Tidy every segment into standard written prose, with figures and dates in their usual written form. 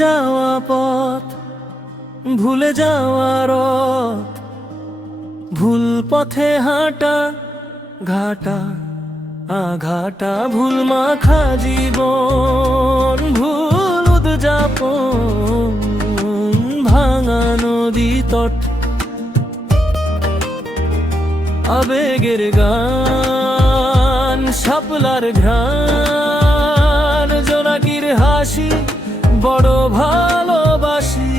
যাওয়া পথ, ভুলে যাওয়া রথ, ভুল পথে হাঁটা, ঘাটা আঘাটা, ভুল মাখা জীবন, ভুল উদযাপন, ভাঙা নদী তট, আবেগের গান, শাপলার ঘ্রাণ, জোনাকির হাসি, বড় ভালোবাসি।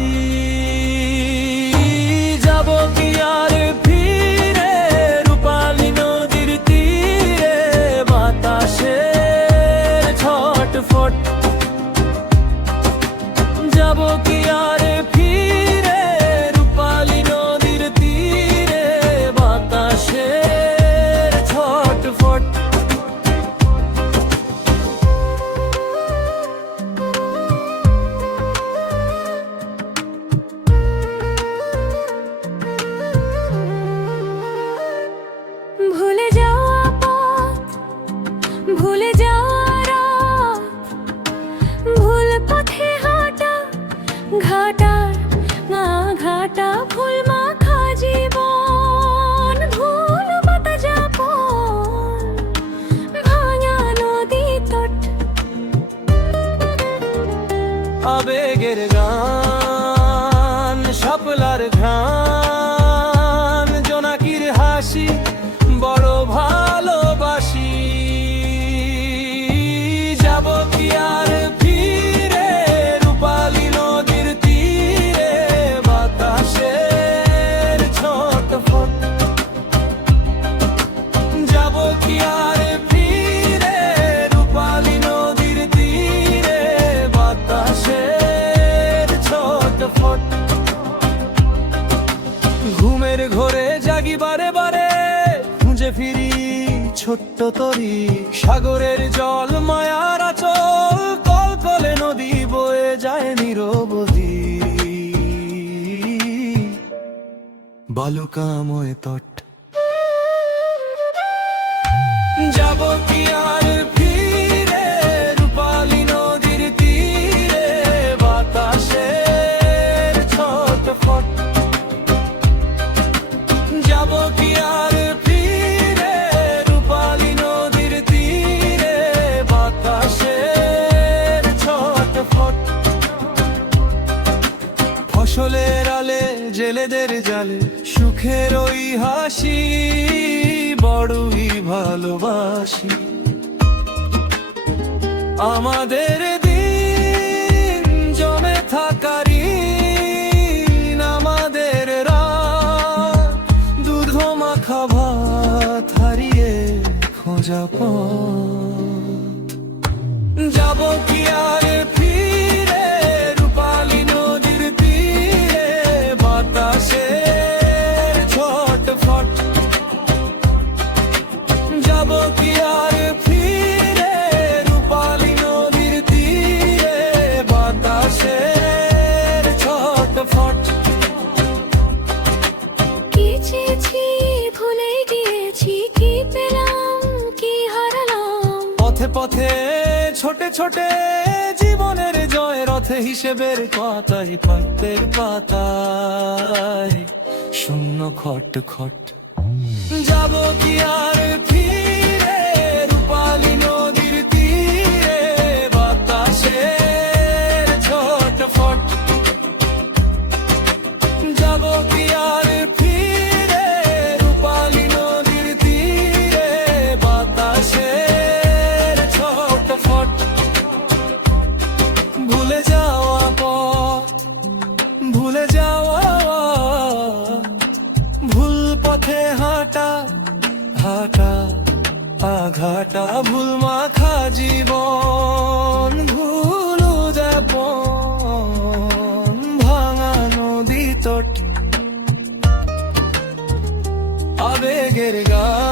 যাব কি আর ফিরে রূপালী নদীর তীরে, বাতাসের ছটফট। যাব কি আর ফিরে রূপালী নদীর তীরে, বাতাসের ছটফট। ভুলে যাওয়া পথ, ভুলে যাওয়া রাত, ভুল পথে হাঁটা, ঘাটার না ঘাটা, ভুল মাখা জীবন, ভুল বাতা যাপন, ভাঙা নদী তট। আবেগের গান, শাপলার ঘ্রাণ, জোনাকির হাসি, বড় ভালোবাসি। যাব কি আর ফিরে রূপালী নদীর তীরে, বাতাসের ছটফট। যাব কি আর ফিরে রূপালী নদীর তীরে, বাতাসের ছটফট। ঘুমের ঘোরে জাগি বারে বারে, খুঁজে ফিরি ছোট্ট তরি, সাগরের জল মায়ার আচল, কলকলে নদী বয়ে যায় নিরবধি, বালুকাময় তট। যাব কি আর ফিরে রূপালী নদীর তীরে, বাতাসের ছটফট। যাব কি আর ফিরে রূপালী নদীর তীরে, বাতাসের ছটফট। ফসলের আলে, জেলেদের জালে, সুখের ওই হাসি, বড়ই ভালোবাসি। আমাদের দিন জমে থাকারি, আমাদের রাত দুধ মাখা ভাত হারিয়ে খোঁজা পথ। যাব কি আর ফিরে রূপালী নদীর তীরে, বাতাসের ছটফট। যাব কি আর ফিরে রূপালী নদীর তীরে, বাতাসের ছটফট। কি চেয়েছি ভুলে গিয়েছি, কি পেলাম কি হারালাম। পথে পথে ছোটে ছোটে জীবনের জয় রথে, হিসেবের পাতায় পাতের পাতায় শূন্য খট খট। যাব কি আর ফিরে রূপালী নদীর তীরে, বাতাসের ছটফট। যাব কি আর ফিরে রূপালী নদীর তীরে, বাতাসের ছটফট। ভুলে যাওয়া পথ, ভুলে যাওয়া, ভুল পথে হাঁটা, ঘাটা আঘাটা, ভুল মাখা জীবন, ভুল উদযাপন, ভাঙা নদী তট। আবেগের গান,